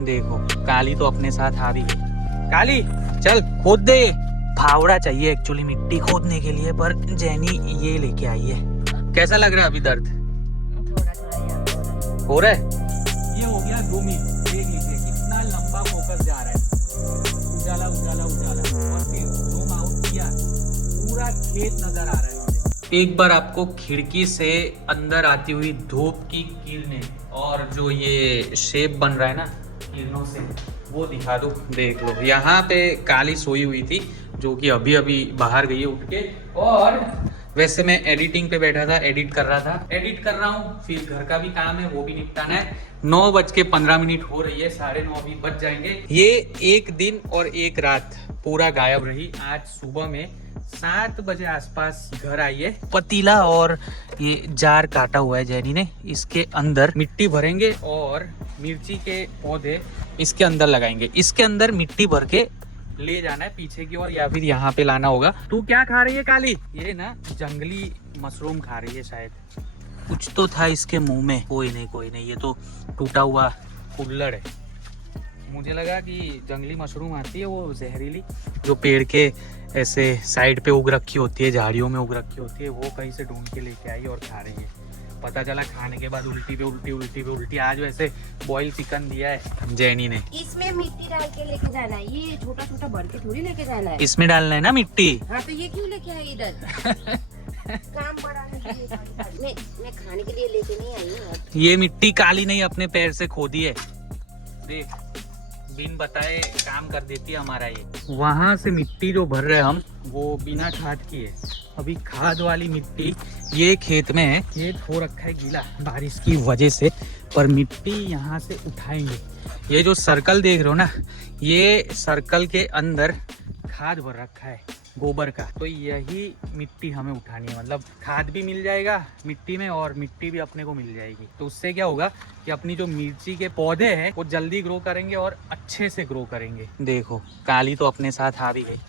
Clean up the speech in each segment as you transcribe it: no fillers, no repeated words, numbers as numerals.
देखो काली तो अपने साथ आ भी गई। काली चल खोद दे। फावड़ा चाहिए एक्चुअली मिट्टी खोदने के लिए, पर जैनी ये लेके आई है। कैसा लग रहा है अभी दर्द? थोड़ा थोड़ा यार हो रहा है। ये हो गया 2 मिनट। देख लीजिए कितना लंबा फोकस जा रहा है। उजाला उजाला उजाला और फिर जूम आउट किया, पूरा खेत नजर आ रहा है मुझे। एक बार आपको खिड़की से अंदर आती हुई धूप की किरणें और जो ये शेप बन रहा है ना किरणों से, वो दिखा दो। देख लो यहाँ पे काली सोई हुई थी, जो कि अभी अभी बाहर गई है उठ के। और वैसे मैं एडिटिंग पे बैठा था, एडिट कर रहा हूँ, फिर घर का भी काम है वो भी निपटाना है। 9:15 हो रही है, 9:30 अभी बज जाएंगे। ये एक दिन और एक रात पूरा गायब रही। आज सुबह में 7 बजे आसपास घर आई है। पतीला और ये जार काटा हुआ है जैनी ने, इसके अंदर मिट्टी भरेंगे और मिर्ची के पौधे इसके अंदर लगाएंगे। इसके अंदर मिट्टी भर के ले जाना है पीछे की ओर, या फिर यहाँ पे लाना होगा। तू क्या खा रही है काली? ये ना जंगली मशरूम खा रही है शायद। कुछ तो था इसके मुंह में। कोई नहीं, ये तो टूटा हुआ कुल्हड़ है। मुझे लगा कि जंगली मशरूम आती है वो जहरीली, जो पेड़ के ऐसे साइड पे उग रखी होती है, झाड़ियों में उग रखी होती है, वो कहीं से ढूंढ के लेके आई और खा रही है। पता चला खाने के बाद उल्टी पे उल्टी। आज वैसे बॉइल चिकन दिया है जैनी ने। इसमें मिट्टी डाल के लेके जाना है, ये छोटा छोटा भर के थोड़ी लेके जाना है। इसमें डालना है ना मिट्टी। हाँ तो ये क्यों लेके आई इधर? काम बढ़ाने के लिए। मैं खाने के लिए लेके नहीं आई हूँ। ये मिट्टी काली नहीं अपने पैर से खोदी है। देख बिन बताए काम कर देती है हमारा ये। वहां से मिट्टी जो भर रहे हम, वो बिना खाद की है। अभी खाद वाली मिट्टी ये खेत में है। खेत हो रखा है गीला बारिश की वजह से, पर मिट्टी यहाँ से उठाएंगे। ये जो सर्कल देख रहे हो ना, ये सर्कल के अंदर खाद भर रखा है गोबर का, तो यही मिट्टी हमें उठानी है। मतलब खाद भी मिल जाएगा मिट्टी में और मिट्टी भी अपने को मिल जाएगी। तो उससे क्या होगा कि अपनी जो मिर्ची के पौधे हैं वो जल्दी ग्रो करेंगे और अच्छे से ग्रो करेंगे। देखो काली तो अपने साथ आ भी गई।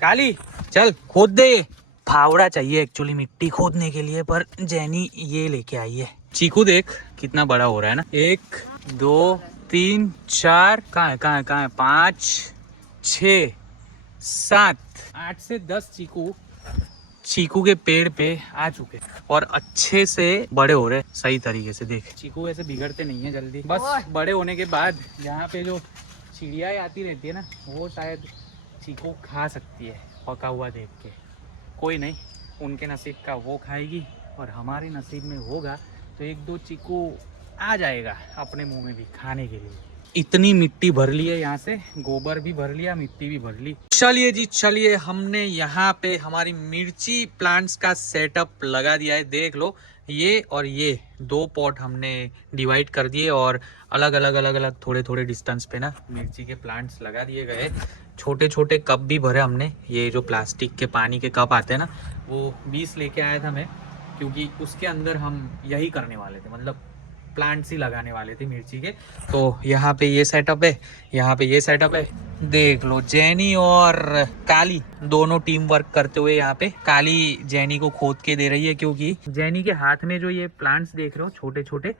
काली चल खोद दे। फावड़ा चाहिए एक्चुअली मिट्टी खोदने के लिए, पर जैनी ये लेके आई है। चीकू देख कितना बड़ा हो रहा है ना। 1 2 3 4 कहाँ है 5 6 7 8 से 10 चीकू के पेड़ पे आ चुके और अच्छे से बड़े हो रहे सही तरीके से। देख चीकू ऐसे बिगड़ते नहीं है जल्दी, बस बड़े होने के बाद यहाँ पे जो चिड़ियाएं आती रहती है ना, वो शायद चीकू खा सकती है पका हुआ देख के। कोई नहीं, उनके नसीब का वो खाएगी और हमारे नसीब में होगा तो 1-2 चीकू आ जाएगा अपने मुंह में भी खाने के लिए। इतनी मिट्टी भर ली है यहाँ से, गोबर भी भर लिया, मिट्टी भी भर ली। चलिए जी चलिए, हमने यहाँ पे हमारी मिर्ची प्लांट्स का सेटअप लगा दिया है। देख लो ये और ये 2 पॉट हमने डिवाइड कर दिए और अलग अलग थोड़े डिस्टेंस पे ना मिर्ची के प्लांट्स लगा दिए गए। छोटे छोटे कप भी भरे हमने। ये जो प्लास्टिक के पानी के कप आते हैं ना, वो 20 लेके आया था मैं, क्योंकि उसके अंदर हम यही करने वाले थे, मतलब प्लांट्स ही लगाने वाले थे मिर्ची के। तो यहाँ पे ये सेटअप है, यहाँ पे ये सेटअप है। देख लो जैनी और काली दोनों टीम वर्क करते हुए यहाँ पे। काली जैनी को खोद के दे रही है, क्योंकि जैनी के हाथ में जो ये प्लांट्स देख रहे हो छोटे छोटे,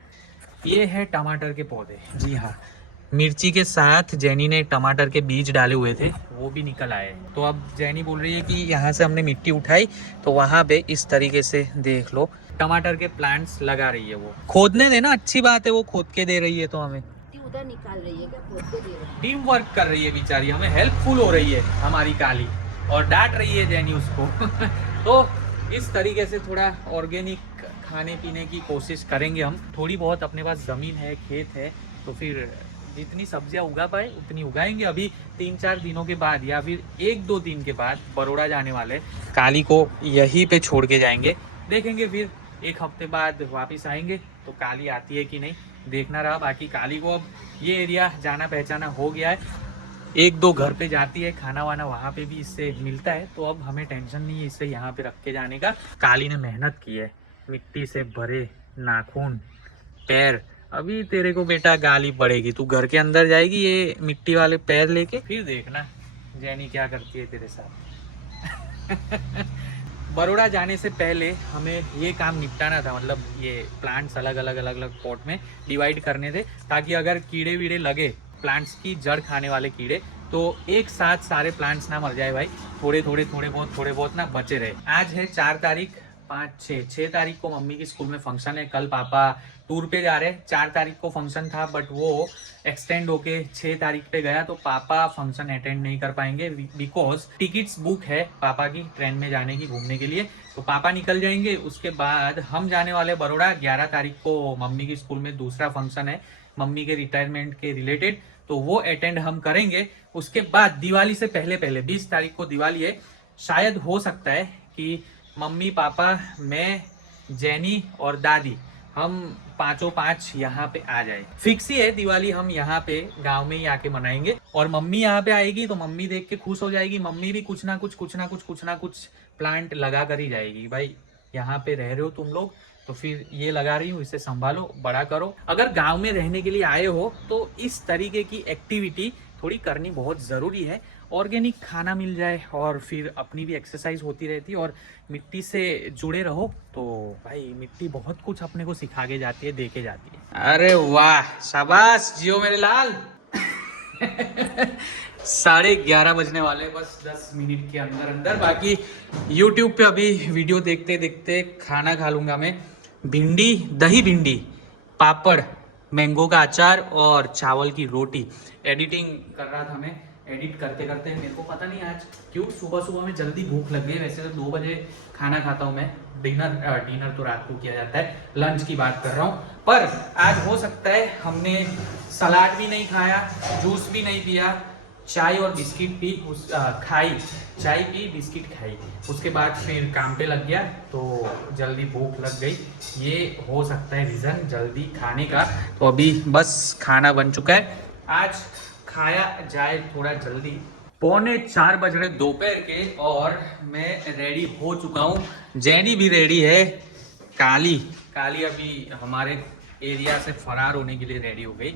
ये है टमाटर के पौधे। जी हाँ, मिर्ची के साथ जैनी ने टमाटर के बीज डाले हुए थे, वो भी निकल आए। तो अब जैनी बोल रही है कि यहाँ से हमने मिट्टी उठाई तो वहाँ पे इस तरीके से देख लो टमाटर के प्लांट्स लगा रही है। वो खोदने देना, अच्छी बात है, वो खोद के दे रही है तो हमें उधर निकाल रही है क्या? खोद के दे रही है। टीम वर्क कर रही है बेचारी, हमें हेल्पफुल हो रही है हमारी काली, और डांट रही है जैनी उसको। तो इस तरीके से थोड़ा ऑर्गेनिक खाने पीने की कोशिश करेंगे हम। थोड़ी बहुत अपने पास जमीन है, खेत है, तो फिर जितनी सब्जियां उगा पाए उतनी उगाएंगे। अभी 3-4 दिनों के बाद या फिर 1-2 दिन के बाद बड़ौदा जाने वाले, काली को यहीं पे छोड़ के जाएंगे। देखेंगे फिर 1 हफ्ते बाद वापस आएंगे तो काली आती है कि नहीं देखना रहा। बाकी काली को अब ये एरिया जाना पहचाना हो गया है, 1-2 घर पे जाती है, खाना वाना वहाँ पे भी इससे मिलता है, तो अब हमें टेंशन नहीं है इससे यहाँ पे रख के जाने का। काली ने मेहनत की है, मिट्टी से भरे नाखून, पैर। अभी तेरे को बेटा गाली पड़ेगी, तू घर के अंदर जाएगी ये मिट्टी वाले पैर लेके, फिर देखना जैनी क्या करती है तेरे साथ। बड़ौदा जाने से पहले हमें ये काम निपटाना था, मतलब ये प्लांट्स अलग अलग पॉट में डिवाइड करने थे, ताकि अगर कीड़े वीड़े लगे प्लांट्स की जड़ खाने वाले कीड़े, तो एक साथ सारे प्लांट्स ना मर जाए भाई, थोड़े बहुत ना बचे रहे। आज है 4 तारीख, 6 तारीख को मम्मी की स्कूल में फंक्शन है, कल पापा टूर पे जा रहे हैं। 4 तारीख को फंक्शन था बट वो एक्सटेंड होके 6 तारीख पे गया, तो पापा फंक्शन अटेंड नहीं कर पाएंगे बिकॉज टिकट्स बुक है पापा की ट्रेन में जाने की घूमने के लिए। तो पापा निकल जाएंगे, उसके बाद हम जाने वाले बड़ौदा। 11 तारीख को मम्मी की स्कूल में दूसरा फंक्शन है मम्मी के रिटायरमेंट के रिलेटेड, तो वो अटेंड हम करेंगे। उसके बाद दिवाली से पहले 20 तारीख को दिवाली है, शायद हो सकता है कि मम्मी पापा मैं जैनी और दादी हम पांचों यहाँ पे आ जाए। फिक्स ही है दिवाली हम यहाँ पे गांव में ही आके मनाएंगे, और मम्मी यहाँ पे आएगी तो मम्मी देख के खुश हो जाएगी। मम्मी भी कुछ ना कुछ प्लांट लगा कर ही जाएगी। भाई यहाँ पे रह रहे हो तुम लोग तो फिर ये लगा रही हूँ, इसे संभालो, बड़ा करो। अगर गांव में रहने के लिए आए हो तो इस तरीके की एक्टिविटी थोड़ी करनी बहुत ज़रूरी है। ऑर्गेनिक खाना मिल जाए और फिर अपनी भी एक्सरसाइज होती रहती है, और मिट्टी से जुड़े रहो तो भाई मिट्टी बहुत कुछ अपने को सिखा के जाती है, दे के जाती है। अरे वाह, शाबाश जियो मेरे लाल। 11:30 बजने वाले, बस 10 मिनट के अंदर। बाकी YouTube पे अभी वीडियो देखते देखते खाना खा लूंगा मैं। भिंडी, दही भिंडी, पापड़, मैंगो का अचार और चावल की रोटी। एडिटिंग कर रहा था मैं, एडिट करते करते मेरे को पता नहीं आज क्यों सुबह में जल्दी भूख लग गई। वैसे तो 2 बजे खाना खाता हूँ मैं, डिनर तो रात को किया जाता है, लंच की बात कर रहा हूँ। पर आज हो सकता है हमने सलाद भी नहीं खाया, जूस भी नहीं पिया, चाय और बिस्किट पी, चाय पी, बिस्किट खाई, उसके बाद फिर काम पे लग गया तो जल्दी भूख लग गई। ये हो सकता है रीज़न जल्दी खाने का। तो अभी बस खाना बन चुका है, आज खाया जाए थोड़ा जल्दी। 3:45 बज रहे दोपहर के और मैं रेडी हो चुका हूँ। जैनी भी रेडी है, काली अभी हमारे एरिया से फरार होने के लिए रेडी हो गई।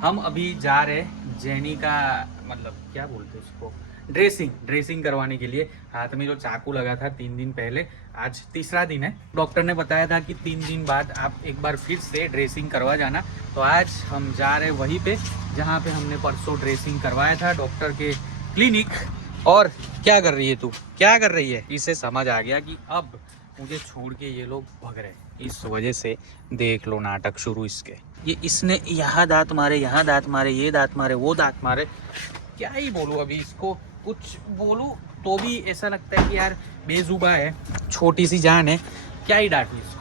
हम अभी जा रहे जैनी का मतलब क्या बोलते हैं उसको, ड्रेसिंग करवाने के लिए। हाथ में जो चाकू लगा था 3 दिन पहले, आज तीसरा दिन है। डॉक्टर ने बताया था कि 3 दिन बाद आप एक बार फिर से ड्रेसिंग करवा जाना। तो आज हम जा रहे वहीं पे जहाँ पे हमने परसों ड्रेसिंग करवाया था, डॉक्टर के क्लिनिक। और क्या कर रही है तू, क्या कर रही है? इसे समझ आ गया कि अब मुझे छोड़ के ये लोग भाग रहे, इस वजह से देख लो नाटक शुरू इसके। ये इसने यहाँ दांत मारे, यहाँ दांत मारे, ये दांत मारे, वो दांत मारे। क्या ही बोलूँ अभी इसको, कुछ बोलूँ तो भी ऐसा लगता है कि यार बेजुबा है, छोटी सी जान है, क्या ही डांटू इसको।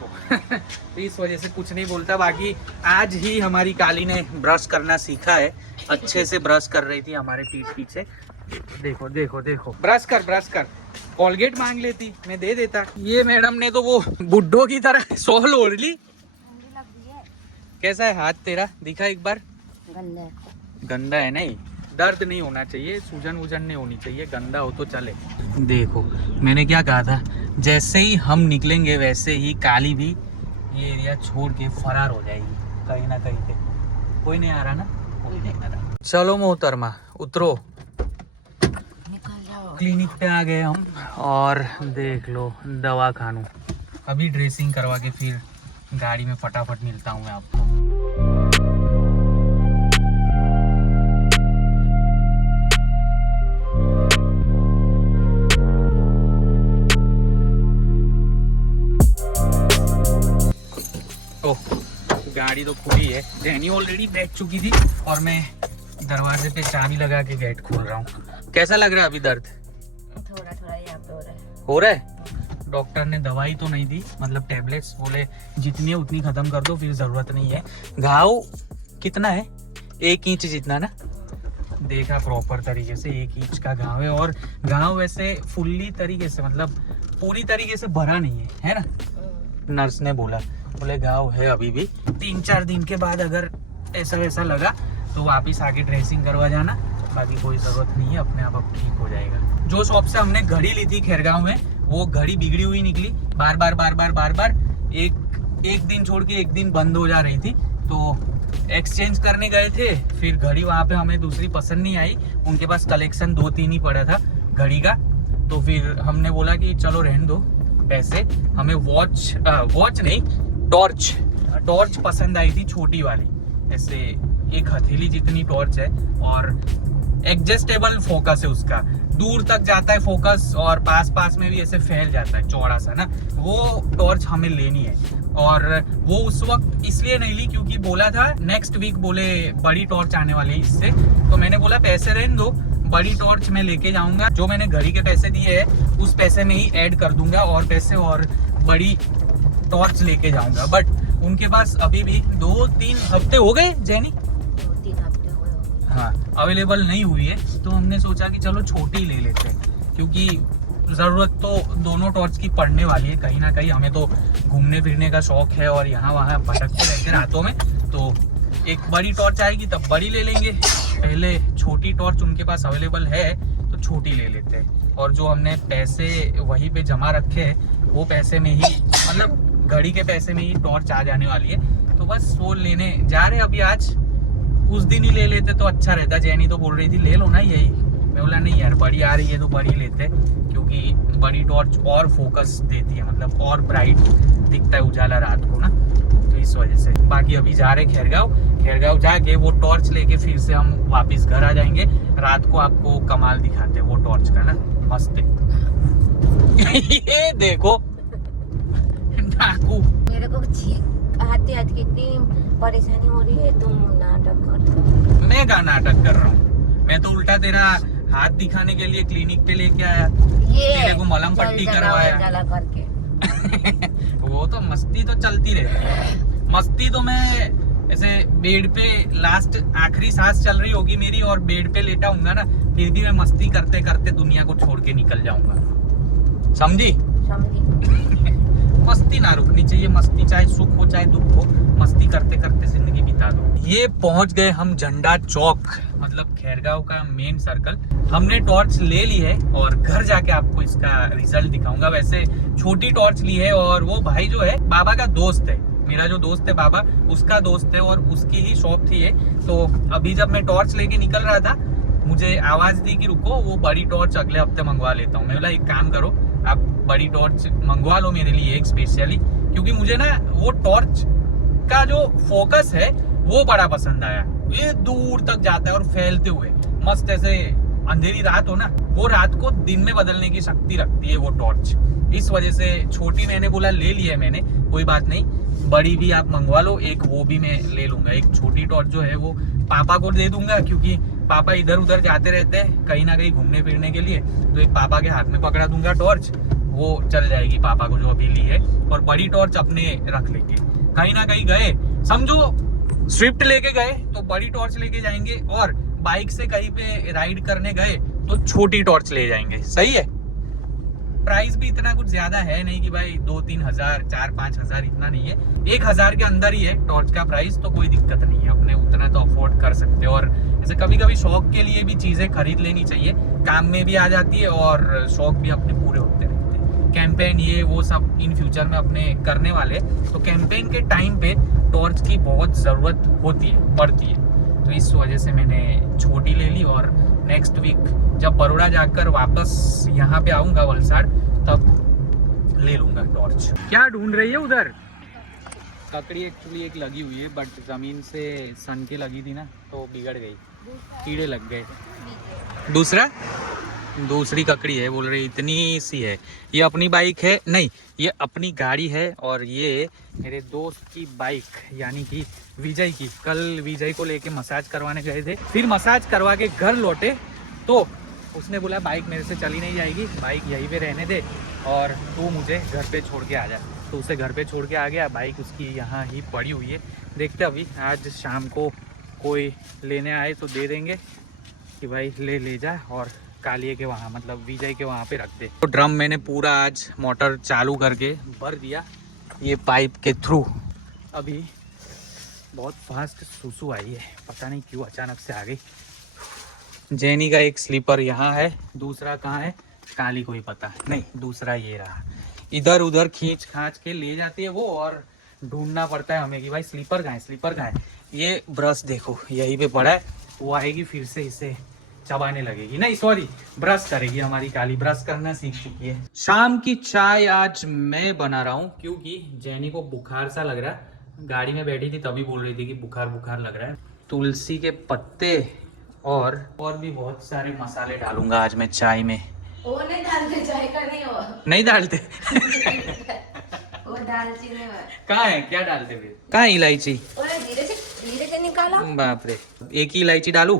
तो इस वजह से कुछ नहीं बोलता। बाकी आज ही हमारी काली ने ब्रश करना सीखा है, अच्छे से ब्रश कर रही थी हमारे पीठ पीछे। देखो देखो देखो, ब्रश कर, कोलगेट मांग लेती, मैं दे देता। ये मैडम ने तो वो बुड्ढों की तरह शॉल ओढ़ ली। कैसा है हाथ तेरा, दिखा एक बार। गंदा है, नहीं दर्द नहीं होना चाहिए, सूजन वूजन नहीं होनी चाहिए, गंदा हो तो चले। देखो मैंने क्या कहा था, जैसे ही हम निकलेंगे वैसे ही काली भी ये एरिया छोड़ के फरार हो जाएगी कहीं ना कहीं पे। कोई नहीं आ रहा ना, कोई नहीं आ रहा। चलो मोहतरमा उतरो, क्लिनिक पे आ गए हम। और देख लो दवा खानू, अभी ड्रेसिंग करवा के फिर गाड़ी में फटाफट मिलता हूँ मैं आपको। तो गाड़ी तो खुली है, जैनी ऑलरेडी बैठ चुकी थी और मैं दरवाजे पे चाबी लगा के गेट खोल रहा हूँ। कैसा लग रहा है अभी दर्द? थोड़ा यहाँ पे हो रहा है। डॉक्टर ने दवाई तो नहीं दी, मतलब टेबलेट्स, बोले जितनी है उतनी खत्म कर दो, फिर जरूरत नहीं है। घाव कितना है? 1 इंच जितना ना, देखा प्रॉपर तरीके से 1 इंच का घाव है। और घाव वैसे फुल्ली तरीके से, मतलब पूरी तरीके से भरा नहीं है ना? नर्स ने बोले घाव है अभी भी। 3-4 दिन के बाद अगर ऐसा वैसा लगा तो वापिस आके ड्रेसिंग करवा जाना, बाकी कोई जरूरत नहीं है, अपने आप अब ठीक हो जाएगा। जो शॉप से हमने घड़ी ली थी खैरगांव में, वो घड़ी बिगड़ी हुई निकली, बार बार एक दिन छोड़ के एक दिन बंद हो जा रही थी। तो एक्सचेंज करने गए थे, फिर घड़ी वहाँ पे हमें दूसरी पसंद नहीं आई, उनके पास कलेक्शन 2-3 ही पड़ा था घड़ी का। तो फिर हमने बोला कि चलो रहने दो पैसे, हमें वॉच नहीं टॉर्च पसंद आई थी, छोटी वाली, ऐसे एक हथेली जितनी टॉर्च है और एडजस्टेबल फोकस है उसका, दूर तक जाता है फोकस और पास पास में भी ऐसे फैल जाता है चौड़ा सा ना, वो टॉर्च हमें लेनी है। और वो उस वक्त इसलिए नहीं ली क्योंकि बोला था नेक्स्ट वीक बोले बड़ी टॉर्च आने वाली है इससे, तो मैंने बोला पैसे रहने दो, बड़ी टॉर्च मैं लेके जाऊंगा, जो मैंने घड़ी के पैसे दिए हैं उस पैसे में ही ऐड कर दूंगा और पैसे और बड़ी टॉर्च लेके जाऊंगा। बट उनके पास अभी भी 2-3 हफ्ते हो गए जैनी, 2-3 हफ्ते हुए। हाँ अवेलेबल नहीं हुई है, तो हमने सोचा कि चलो छोटी ले लेते हैं क्योंकि ज़रूरत तो दोनों टॉर्च की पड़ने वाली है कहीं ना कहीं। हमें तो घूमने फिरने का शौक है और यहाँ वहाँ भटकते रहते हैं रातों में, तो एक बड़ी टॉर्च आएगी तब बड़ी ले लेंगे। पहले छोटी टॉर्च उनके पास अवेलेबल है तो छोटी ले लेते हैं, और जो हमने पैसे वहीं पे जमा रखे हैं वो पैसे में ही, मतलब घड़ी के पैसे में ही टॉर्च आ जाने वाली है, तो बस वो लेने जा रहे हैं अभी। आज उस दिन ही ले लेते तो अच्छा रहता। जैनी तो बोल रही थी ले लो ना यही, मैं बोला नहीं यार बड़ी आ रही है तो बड़ी लेते, क्योंकि बड़ी टॉर्च और फोकस देती है, मतलब और ब्राइट दिखता है उजाला रात को ना, तो इस वजह से। बाकी अभी जा रहे खैरगांव जाके वो टॉर्च लेके फिर से हम वापस घर आ जाएंगे। रात को आपको कमाल दिखाते हैं वो टॉर्च का ना, मस्त है। ये देखो डाकू, मेरे को आते आते कितनी परेशानी हो रही है, तुम नाटक कर। मैं क्या नाटक कर रहा हूँ, मैं तो उल्टा तेरा हाथ दिखाने के लिए क्लिनिक पे लेके आया, ये तेरे को मलहम पट्टी करवाया जला करके। वो तो मस्ती तो चलती रहती है। मस्ती तो मैं ऐसे बेड पे लास्ट आखिरी सांस चल रही होगी मेरी और बेड पे लेटा हूँगा ना, फिर भी मैं मस्ती करते करते दुनिया को छोड़ के निकल जाऊंगा, समझी? मस्ती ना रुकनी चाहिए, मस्ती चाहे सुख हो चाहे दुख हो, मस्ती करते करते जिंदगी बिता दो। ये पहुंच गए हम झंडा चौक, मतलब खैरगांव का मेन सर्कल। हमने टॉर्च ले ली है और घर जाके आपको इसका रिजल्ट दिखाऊंगा। वैसे छोटी टॉर्च ली है और वो भाई जो है बाबा का दोस्त है, मेरा जो दोस्त है बाबा उसका दोस्त है और उसकी ही शॉप थी ये। तो अभी जब मैं टॉर्च लेके निकल रहा था मुझे आवाज दी कि रुको वो बड़ी टॉर्च अगले हफ्ते मंगवा लेता हूँ। मैं बोला एक काम करो आप बड़ी टॉर्च मंगवा लो मेरे लिए एक स्पेशली, क्योंकि मुझे ना वो टॉर्च का जो फोकस है वो बड़ा पसंद आया। ये दूर तक जाता है और फैलते हुए मस्त, ऐसे अंधेरी रात हो ना, वो रात को दिन में बदलने की शक्ति रखती है वो टॉर्च। इस वजह से छोटी मैंने बोला ले लिया है मैंने, कोई बात नहीं, बड़ी भी आप मंगवा लो, एक वो भी मैं ले लूंगा। एक छोटी टॉर्च जो है वो पापा को दे दूंगा, क्योंकि पापा इधर उधर जाते रहते हैं कहीं ना कहीं घूमने फिरने के लिए, तो एक पापा के हाथ में पकड़ा दूंगा टॉर्च, वो चल जाएगी पापा को जो अभी ली है। और बड़ी टॉर्च अपने रख लेंगे, कहीं ना कहीं गए, समझो स्विफ्ट लेके गए तो बड़ी टॉर्च लेके जाएंगे, और बाइक से कहीं पे राइड करने गए तो छोटी टॉर्च ले जाएंगे। सही है। प्राइस भी इतना कुछ ज्यादा है नहीं कि भाई 2-3 हजार 4-5 हजार, इतना नहीं है, 1,000 के अंदर ही है टॉर्च का प्राइस, तो कोई दिक्कत नहीं है, अपने उतना तो अफोर्ड कर सकते हैं। और जैसे कभी कभी शौक के लिए भी चीजें खरीद लेनी चाहिए, काम में भी आ जाती है और शौक भी अपने पूरे होते रहते हैं। कैंपेन ये वो सब इन फ्यूचर में अपने करने वाले, तो कैंपेन के टाइम पे टॉर्च की बहुत ज़रूरत होती है, पड़ती है, तो इस वजह से मैंने छोटी ले ली। और नेक्स्ट वीक जब बड़ौदा जाकर वापस यहाँ पे आऊँगा वलसाड़, तब ले लूँगा टॉर्च। क्या ढूंढ रही है उधर? ककड़ी एक्चुअली एक लगी हुई है, बट ज़मीन से सन के लगी थी ना तो बिगड़ गई, कीड़े लग गए। दूसरी ककड़ी है, बोल रही इतनी सी है। ये अपनी बाइक है, नहीं ये अपनी गाड़ी है, और ये मेरे दोस्त की बाइक यानी कि विजय की। कल विजय को लेके मसाज करवाने गए थे, फिर मसाज करवा के घर लौटे तो उसने बोला बाइक मेरे से चली नहीं जाएगी, बाइक यहीं पे रहने दे और तू मुझे घर पे छोड़ के आ जा। तो उसे घर पे छोड़ के आ गया, बाइक उसकी यहाँ ही पड़ी हुई है। देखते अभी आज शाम को कोई लेने आए तो दे देंगे कि भाई ले जा, और कालिए के वहाँ मतलब विजय के वहाँ पे रख दे। तो ड्रम मैंने पूरा आज मोटर चालू करके भर दिया ये पाइप के थ्रू। अभी बहुत फास्ट सुसु आई है, पता नहीं क्यों अचानक से आ गई। जेनी का एक स्लीपर यहाँ है, दूसरा कहाँ है काली को ही पता नहीं, दूसरा ये रहा। इधर उधर खींच खांच के ले जाती है वो, और ढूंढना पड़ता है हमें कि भाई स्लीपर कहाँ है। ये ब्रश देखो यहीं पे पड़ा है, वो आएगी फिर से इसे चबाने लगेगी, नहीं सॉरी ब्रश करेगी। हमारी काली ब्रश करना सीख चुकी है। शाम की चाय आज मैं बना रहा हूँ, क्योंकि जेनी को बुखार सा लग रहा है। गाड़ी में बैठी थी तभी बोल रही थी कि बुखार लग रहा है, तुलसी के पत्ते और भी बहुत सारे मसाले डालूंगा आज मैं चाय में। वो नहीं डालते, चाय का नहीं हो। नहीं डालते वो दालचीनी में कहाँ है, क्या डालते फिर? कहाँ है इलायची? ओए धीरे से निकाला। बाप रे, एक ही इलायची डालू?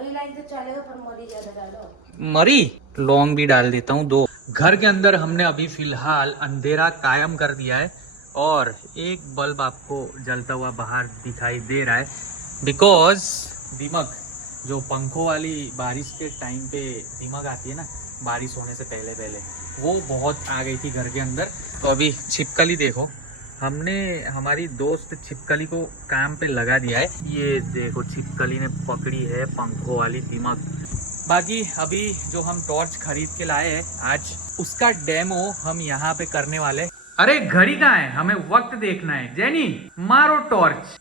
इलायची तो चलेगा पर मरी ज्यादा डालो। मरी? लौंग भी डाल देता हूँ 2। घर के अंदर हमने अभी फिलहाल अंधेरा कायम कर दिया है और एक बल्ब आपको जलता हुआ बाहर दिखाई दे रहा है, बिकॉज दीमक, जो पंखों वाली बारिश के टाइम पे दीमक आती है ना, बारिश होने से पहले वो बहुत आ गई थी घर के अंदर। तो अभी छिपकली देखो, हमने हमारी दोस्त छिपकली को काम पे लगा दिया है। ये देखो छिपकली ने पकड़ी है पंखों वाली दीमक। बाकी अभी जो हम टॉर्च खरीद के लाए हैं आज, उसका डेमो हम यहाँ पे करने वाले। अरे घड़ी कहाँ है, हमें वक्त देखना है। जेनी मारो टॉर्च।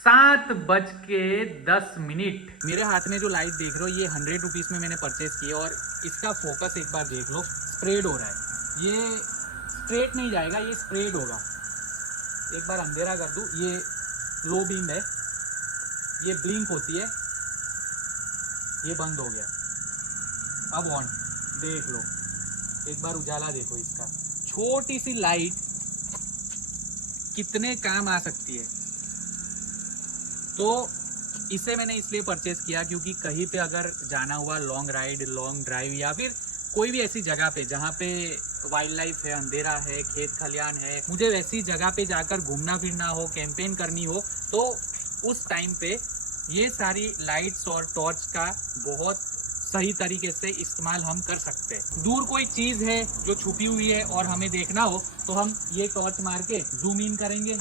7:10। मेरे हाथ में जो लाइट देख रहे हो ये 100 रुपीज़ में मैंने परचेज की और इसका फोकस एक बार देख लो, स्प्रेड हो रहा है। ये स्ट्रेट नहीं जाएगा, ये स्प्रेड होगा। एक बार अंधेरा कर दूं, ये लो बीम है, ये ब्लिंक होती है, ये बंद हो गया, अब ऑन। देख लो, एक बार उजाला देखो इसका। छोटी सी लाइट कितने काम आ सकती है। तो इसे मैंने इसलिए परचेज किया क्योंकि कहीं पे अगर जाना हुआ, लॉन्ग राइड, लॉन्ग ड्राइव या फिर कोई भी ऐसी जगह पे जहाँ पे वाइल्ड लाइफ है, अंधेरा है, खेत खलियान है, मुझे वैसी जगह पे जाकर घूमना फिरना हो, कैंपेन करनी हो, तो उस टाइम पे ये सारी लाइट्स और टॉर्च का बहुत सही तरीके से इस्तेमाल हम कर सकते हैं। दूर कोई चीज़ है जो छुपी हुई है और हमें देखना हो तो हम ये टॉर्च मार के जूम इन करेंगे,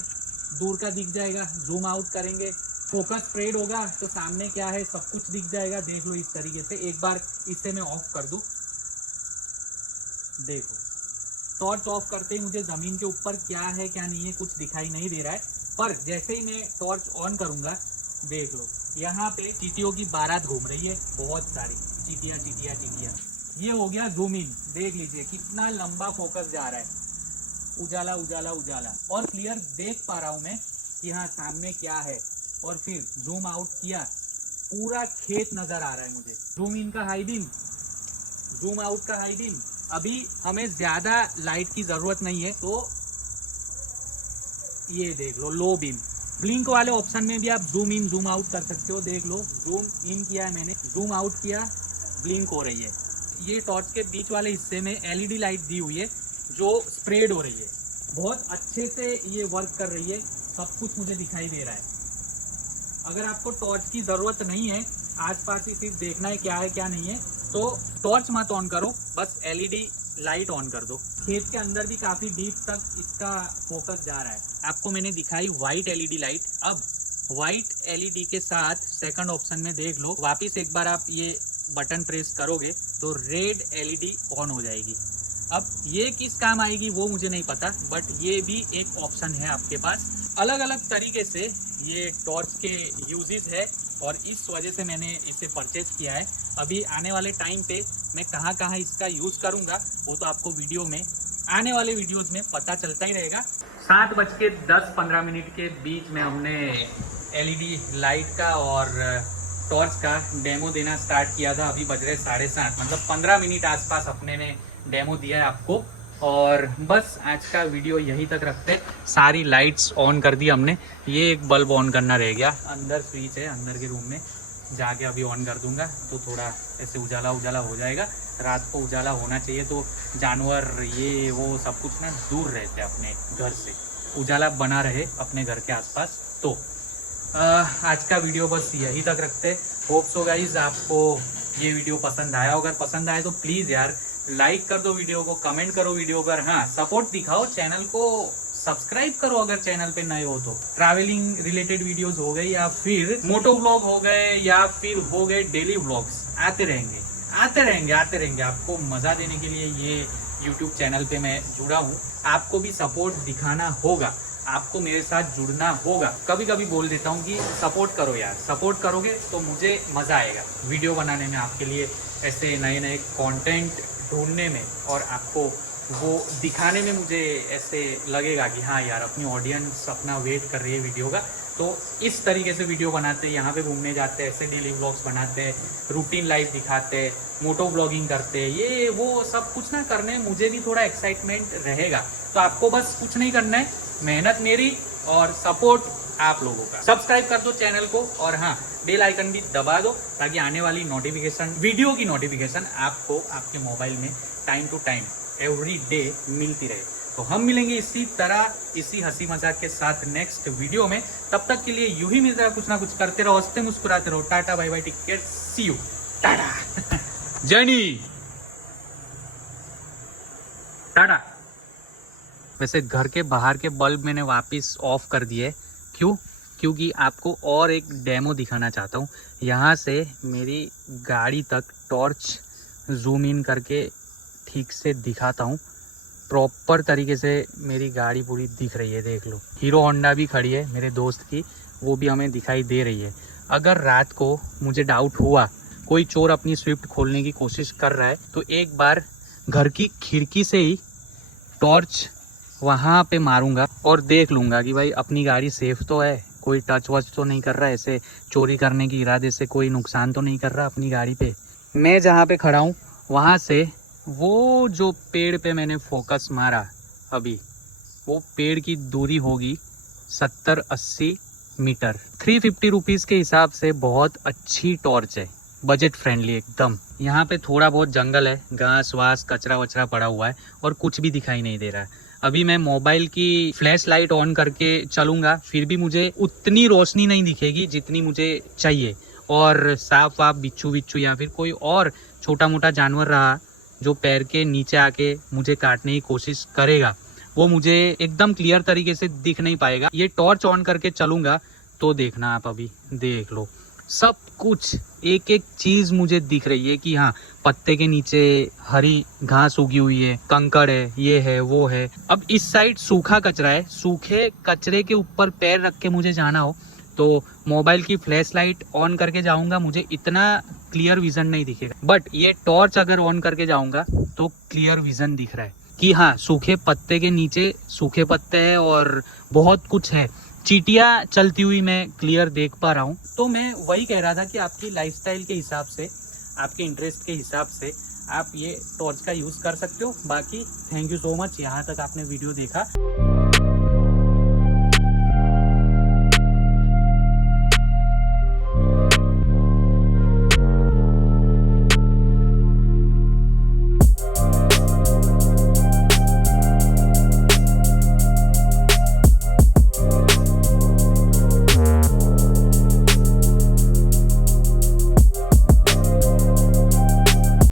दूर का दिख जाएगा, जूम आउट करेंगे, फोकस स्प्रेड होगा तो सामने क्या है सब कुछ दिख जाएगा। देख लो इस तरीके से। एक बार इसे मैं ऑफ कर दूं, देखो टॉर्च ऑफ करते ही मुझे ज़मीन के ऊपर क्या है क्या नहीं है कुछ दिखाई नहीं दे रहा है, पर जैसे ही मैं टॉर्च ऑन करूंगा, देख लो यहाँ पे चींटियों की बारात घूम रही है, बहुत सारी चींटियाँ चींटियाँ चींटियाँ। ये हो गया जूम इन, देख लीजिए कितना लंबा फोकस जा रहा है, उजाला उजाला उजाला, और क्लियर देख पा रहा हूँ मैं कि हाँ सामने क्या है। और फिर जूम आउट किया, पूरा खेत नजर आ रहा है मुझे। जूम इन का हाई बीम, जूम आउट का हाई बीम। अभी हमें ज्यादा लाइट की जरूरत नहीं है, तो ये देख लो लो बीम। ब्लिंक वाले ऑप्शन में भी आप जूम इन जूम आउट कर सकते हो। देख लो जूम इन किया है मैंने, जूम आउट किया, ब्लिंक हो रही है। ये टॉर्च के बीच वाले हिस्से में एलईडी लाइट दी हुई है जो स्प्रेड हो रही है, बहुत अच्छे से ये वर्क कर रही है, सब कुछ मुझे दिखाई दे रहा है। अगर आपको टॉर्च की ज़रूरत नहीं है, आसपास ही सिर्फ देखना है क्या है क्या नहीं है, तो टॉर्च मत ऑन करो, बस एलईडी लाइट ऑन कर दो। खेत के अंदर भी काफ़ी डीप तक इसका फोकस जा रहा है। आपको मैंने दिखाई वाइट एलईडी लाइट, अब वाइट एलईडी के साथ सेकंड ऑप्शन में देख लो, वापस एक बार आप ये बटन प्रेस करोगे तो रेड एलईडी ऑन हो जाएगी। अब ये किस काम आएगी वो मुझे नहीं पता, बट ये भी एक ऑप्शन है आपके पास। अलग अलग तरीके से ये टॉर्च के यूजेस है और इस वजह से मैंने इसे परचेज किया है। अभी आने वाले टाइम पे मैं कहाँ कहाँ इसका यूज़ करूँगा वो तो आपको वीडियो में, आने वाले वीडियोस में पता चलता ही रहेगा। 7:10-15 के बीच में हमने एलईडी लाइट का और टॉर्च का डेमो देना स्टार्ट किया था। अभी बज रहे 7:30, मतलब 15 मिनट आसपास अपने ने डेमो दिया है आपको। और बस आज का वीडियो यहीं तक रखते हैं। सारी लाइट्स ऑन कर दी हमने, ये एक बल्ब ऑन करना रह गया, अंदर स्विच है, अंदर के रूम में जाके अभी ऑन कर दूंगा तो थोड़ा ऐसे उजाला उजाला हो जाएगा। रात को उजाला होना चाहिए तो जानवर ये वो सब कुछ ना दूर रहते हैं अपने घर से, उजाला बना रहे अपने घर के आसपास। तो आज का वीडियो बस यहीं तक रखते हैं। होप सो गाइज आपको ये वीडियो पसंद आया। अगर पसंद आए तो प्लीज़ यार लाइक कर दो वीडियो को, कमेंट करो वीडियो पर, हाँ सपोर्ट दिखाओ, चैनल को सब्सक्राइब करो अगर चैनल पे नए हो तो। ट्रैवलिंग रिलेटेड वीडियोस हो गए या फिर मोटो व्लॉग हो गए या फिर हो गए डेली व्लॉग्स, आते रहेंगे। आपको मज़ा देने के लिए ये यूट्यूब चैनल पे मैं जुड़ा हूँ। आपको भी सपोर्ट दिखाना होगा, आपको मेरे साथ जुड़ना होगा। कभी कभी बोल देता हूँ कि सपोर्ट करो यार, सपोर्ट करोगे तो मुझे मज़ा आएगा वीडियो बनाने में, आपके लिए ऐसे नए नए कंटेंट ढूंढने में और आपको वो दिखाने में मुझे ऐसे लगेगा कि हाँ यार अपनी ऑडियंस अपना वेट कर रही है वीडियो का, तो इस तरीके से वीडियो बनाते हैं, यहाँ पे घूमने जाते हैं, ऐसे डेली व्लॉग्स बनाते हैं, रूटीन लाइफ दिखाते हैं, मोटो ब्लॉगिंग करते हैं, ये वो सब कुछ ना करने में मुझे भी थोड़ा एक्साइटमेंट रहेगा। तो आपको बस कुछ नहीं करना है, मेहनत मेरी और सपोर्ट आप लोगों का। सब्सक्राइब कर दो चैनल को और हाँ बेल आइकन भी दबा दो ताकि आने वाली नोटिफिकेशन, वीडियो की नोटिफिकेशन आपको आपके मोबाइल में time to time every day मिलती रहे। तो हम मिलेंगे इसी तरह, इसी हंसी मजाक के साथ नेक्स्ट वीडियो में। तब तक के लिए यूं ही मिलता है, कुछ ना कुछ करते रहो, हंसते मुस्कुराते रहो। Ta-ta bye bye, take care, see you, ta-ta. Journey ta-ta. वैसे घर के बाहर के बल्ब मैंने वापस ऑफ कर दिए, क्यों? क्योंकि आपको और एक डेमो दिखाना चाहता हूँ। यहाँ से मेरी गाड़ी तक टॉर्च जूम इन करके ठीक से दिखाता हूँ। प्रॉपर तरीके से मेरी गाड़ी पूरी दिख रही है, देख लो। हीरो होंडा भी खड़ी है मेरे दोस्त की, वो भी हमें दिखाई दे रही है। अगर रात को मुझे डाउट हुआ कोई चोर अपनी स्विफ्ट खोलने की कोशिश कर रहा है, तो एक बार घर की खिड़की से ही टॉर्च वहाँ पे मारूंगा और देख लूँगा कि भाई अपनी गाड़ी सेफ तो है, कोई टच वच तो नहीं कर रहा है, ऐसे चोरी करने की इरादे से कोई नुकसान तो नहीं कर रहा अपनी गाड़ी पे। मैं जहाँ पे खड़ा हूँ वहाँ से वो जो पेड़ पे मैंने फोकस मारा अभी, वो पेड़ की दूरी होगी 70-80 मीटर। 350 रुपीज़ के हिसाब से बहुत अच्छी टॉर्च है, बजट फ्रेंडली एकदम। यहाँ पे थोड़ा बहुत जंगल है, घास वास कचरा वचरा पड़ा हुआ है और कुछ भी दिखाई नहीं दे रहा है। अभी मैं मोबाइल की फ्लैश लाइट ऑन करके चलूँगा, फिर भी मुझे उतनी रोशनी नहीं दिखेगी जितनी मुझे चाहिए। और सांप वाप, बिच्छू बिच्छू या फिर कोई और छोटा मोटा जानवर रहा जो पैर के नीचे आके मुझे काटने की कोशिश करेगा, वो मुझे एकदम क्लियर तरीके से दिख नहीं पाएगा। ये टॉर्च ऑन करके चलूँगा तो देखना आप, अभी देख लो सब कुछ, एक एक चीज़ मुझे दिख रही है कि हाँ पत्ते के नीचे हरी घास उगी हुई है, कंकड़ है, ये है वो है। अब इस साइड सूखा कचरा है, सूखे कचरे के ऊपर पैर रख के मुझे जाना हो तो मोबाइल की फ्लैश लाइट ऑन करके जाऊंगा, मुझे इतना क्लियर विजन नहीं दिखेगा। बट ये टॉर्च अगर ऑन करके जाऊंगा तो क्लियर विजन दिख रहा है कि हाँ सूखे पत्ते के नीचे सूखे पत्ते हैं और बहुत कुछ है। चींटियां चलती हुई मैं क्लियर देख पा रहा हूँ। तो मैं वही कह रहा था कि आपकी लाइफस्टाइल के हिसाब से, आपके इंटरेस्ट के हिसाब से आप ये टॉर्च का यूज़ कर सकते हो। बाकी थैंक यू सो मच, यहाँ तक आपने वीडियो देखा।